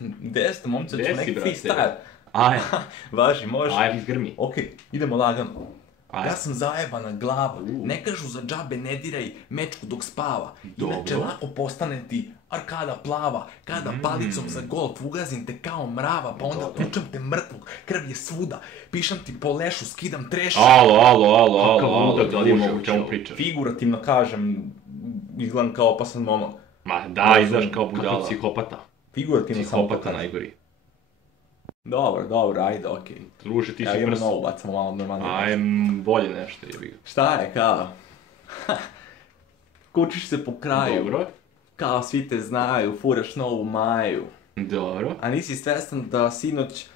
Gde ste, momce, ću Gde si, neki brate? freestyle. Aj, Važi, može. aj, izgrmi. Okej, idemo lagano. Ajde. Ja sam zajebana glava, ne kažu za džabe ne diraj mečku dok spava. Inače Dobro. lako postane ti arkada plava, kada palicom za golf ugazim te kao mrava, pa onda tučem te mrtvog, krv je svuda, pišem ti po lešu, skidam trešu. Kakav ludak, da li je mogu čemu pričaš? Figurativno kažem, izgledam kao opasan momak. Ma da, izgledaš kao budala. Kako psihopata. Figurativno samo Psihopata pokažem. najgori. Dobro, ajde, okej. Druže, ti Ja si idemo prso. novu, bacamo malo normalnije. Ajem, bolje nešto, jebi ga. Šta je, kao? Kučiš se po kraju. Dobro. Kao svi te znaju, furaš novu Maju. Dobro. A nisi svestan da sinoć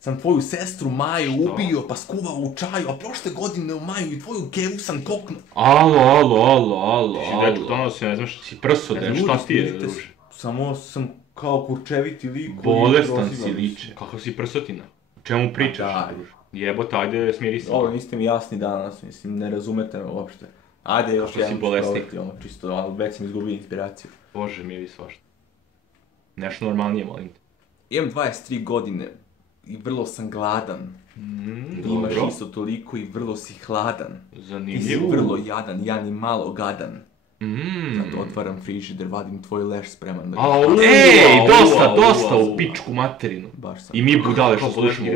sam tvoju sestru Maju ubio pa skuvao u čaju, a prošle godine u Maju i tvoju kevu sam koknuo. Alo. Ti si dečko, donosi, ne znaš, si prso, šta ti je, druže? Samo sam kao kurčeviti lik. Bolestan si liče. Kakav si prsotina? O čemu pričaš? da. Druže? Jebote, ajde, smiri se. Ovo niste mi jasni danas, mislim, ne razumete me uopšte. Ajde još si jedan ću bolesnik. provati, ono, čisto, ali već sam izgubio inspiraciju. Bože, miri svašta. Nešto normalnije, molim te. Imam 23 godine i vrlo sam gladan. Ti imaš Dobro. isto toliko i vrlo si hladan. Ti si Zanimljivo. vrlo jadan, ja ni malo gadan. Mm. Zato otvaram frižider, vadim tvoj leš spreman da ga... Ej, dosta u pičku materinu. Baš sam. I mi budale što slušamo